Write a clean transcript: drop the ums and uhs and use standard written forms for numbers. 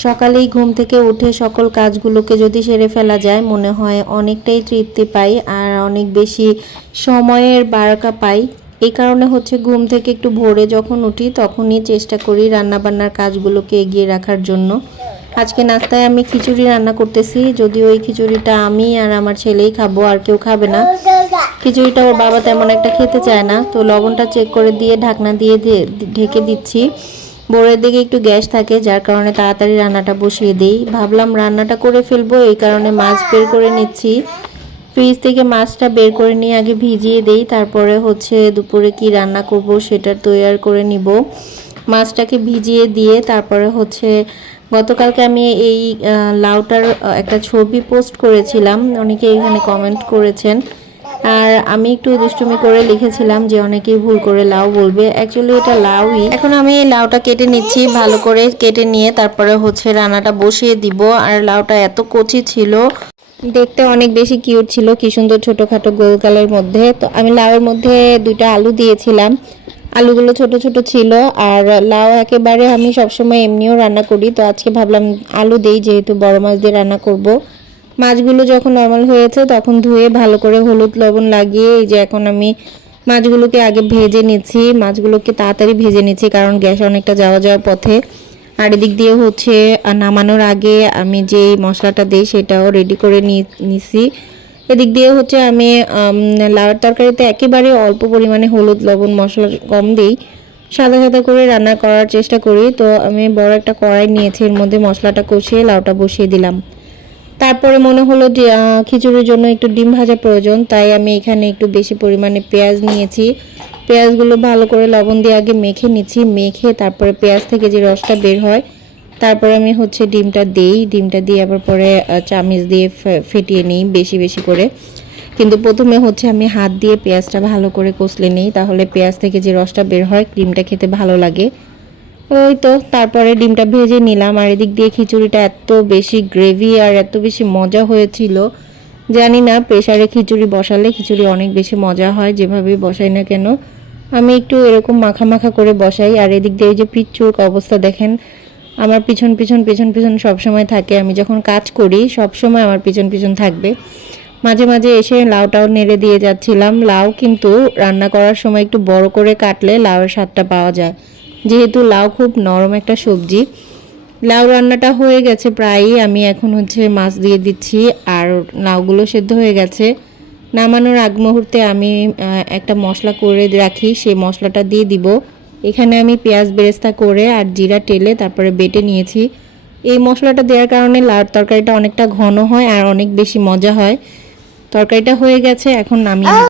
সকালেই ঘুম থেকে উঠে সকল কাজগুলোকে যদি সেরে ফেলা যায় মনে হয় অনেকটাই তৃপ্তি পাই আর অনেক বেশি সময়ের বারকা পাই। এই কারণে হচ্ছে ঘুম থেকে একটু ভোরে যখন উঠি তখনই চেষ্টা করি রান্নাবান্নার কাজগুলোকে এগিয়ে রাখার জন্য। আজকে নাস্তায় আমি খিচুড়ি রান্না করতেছি, যদিও ওই খিচুড়িটা আমি আর আমার ছেলেই খাবো, আর কেউ খাবে না। খিচুড়িটা ওর বাবা তেমন একটা খেতে চায় না, তো লবণটা চেক করে দিয়ে ঢাকনা দিয়ে ঢেকে দিচ্ছি। ভোরের দিকে একটু গ্যাস থাকে, যার কারণে তাড়াতাড়ি রান্নাটা বসিয়ে দিই। ভাবলাম রান্নাটা করে ফেলবো, এই কারণে মাছ বের করে নিচ্ছি। ফ্রিজ থেকে মাছটা বের করে নিয়ে আগে ভিজিয়ে দেই, তারপরে হচ্ছে দুপুরে কি রান্না করব সেটা তৈরি করে নিব। মাছটাকে ভিজিয়ে দিয়ে তারপরে হচ্ছে গতকালকে আমি এই লাউটার একটা ছবি পোস্ট করেছিলাম, অনেকে এখানে কমেন্ট করেছেন। আর আমি একটু দুষ্টুমি করে লিখেছিলাম যে অনেকেই ভুল করে লাউ বলবে, অ্যাকচুয়ালি এটা লাউই। এখন আমি এই লাউটা কেটে নিচ্ছি, ভালো করে কেটে নিয়ে তারপরে হচ্ছে রান্নাটা বসিয়ে দিব। আর লাউটা এত কচি ছিল, দেখতে অনেক বেশি কিউট ছিল, কি সুন্দর ছোটোখাটো গোল কালের মধ্যে। তো আমি লাউয়ের মধ্যে 2টা আলু দিয়েছিলাম, আলুগুলো ছোট ছোট ছিল। আর লাউ একেবারে আমি সবসময় এমনিও রান্না করি, তো আজকে ভাবলাম আলু দেই, যেহেতু বড় মাছ দিয়ে রান্না করব। মাছগুলো যখন নর্মাল হয়েছে তখন ধুয়ে ভালো করে হলুদ লবণ লাগিয়ে এই যে এখন আমি মাছগুলোকে আগে ভেজে নিচ্ছি। মাছগুলোকে তাড়াতাড়ি ভেজে নিচ্ছি কারণ গ্যাস অনেকটা যাওয়ার পথে। আর এদিক দিয়ে হচ্ছে নামানোর আগে আমি যে মশলাটা দিই সেটাও রেডি করে নিছি। এদিক দিয়ে হচ্ছে আমি লাউয়ের তরকারিতে একেবারে অল্প পরিমাণে হলুদ লবণ মশলা কম দিই, সাদা সাদা করে রান্না করার চেষ্টা করি। তো আমি বড় একটা কড়াই নিয়েছি, এর মধ্যে মশলাটা কষিয়ে লাউটা বসিয়ে দিলাম। তারপরে মনে হলো যে খিচুড়ির জন্য একটু ডিম ভাজা প্রয়োজন, তাই আমি এখানে একটু বেশি পরিমাণে পেঁয়াজ নিয়েছি। পেঁয়াজগুলো ভালো করে লবণ দিয়ে আগে মেখে নিচ্ছি, মেখে তারপরে পেঁয়াজ থেকে যে রসটা বের হয় তারপরে আমি হচ্ছে ডিমটা দিই। ডিমটা দিয়ে আবার পরে চামচ দিয়ে ফেটিয়ে নিই বেশি বেশি করে। কিন্তু প্রথমে হচ্ছে আমি হাত দিয়ে পেঁয়াজটা ভালো করে কষলে নিই, তাহলে পেঁয়াজ থেকে যে রসটা বের হয় ডিমটা খেতে ভালো লাগে। ওই তো তারপরে ডিমটা ভেজে নিলাম। আর এদিক দিয়ে খিচুড়িটা এত বেশি গ্রেভি আর এত বেশি মজা হয়েছিল, জানি না প্রেসারে খিচুড়ি বসালে খিচুড়ি অনেক বেশি মজা হয়, যেভাবে বসাই না কেন আমি একটু এরকম মাখা মাখা করে বসাই। আর এদিক দিয়ে যে পিচ্চুর অবস্থা দেখেন, আমার পিছন পিছন পিছন পিছন সবসময় থাকে। আমি যখন কাজ করি সবসময় আমার পিছন পিছন থাকবে। মাঝে মাঝে এসে লাউটাও নেড়ে দিয়ে যাচ্ছিলাম। লাউ কিন্তু রান্না করার সময় একটু বড় করে কাটলে লাউয়ের স্বাদটা পাওয়া যায়, যেহেতু লাউ খুব নরম একটা সবজি। লাউ রান্নাটা হয়ে গেছে প্রায়ই, আমি এখন হচ্ছে মাছ দিয়ে দিচ্ছি। আর লাউগুলো সেদ্ধ হয়ে গেছে। নামানোর আগ মুহূর্তে আমি একটা মশলা করে রাখি, সেই মশলাটা দিয়ে দিব। এখানে আমি পেঁয়াজ বেরেস্তা করে আর জিরা টেলে তারপরে বেটে নিয়েছি। এই মশলাটা দেওয়ার কারণে লাউর তরকারিটা অনেকটা ঘন হয় আর অনেক বেশি মজা হয়। তরকারিটা হয়ে গেছে, এখন নামিয়ে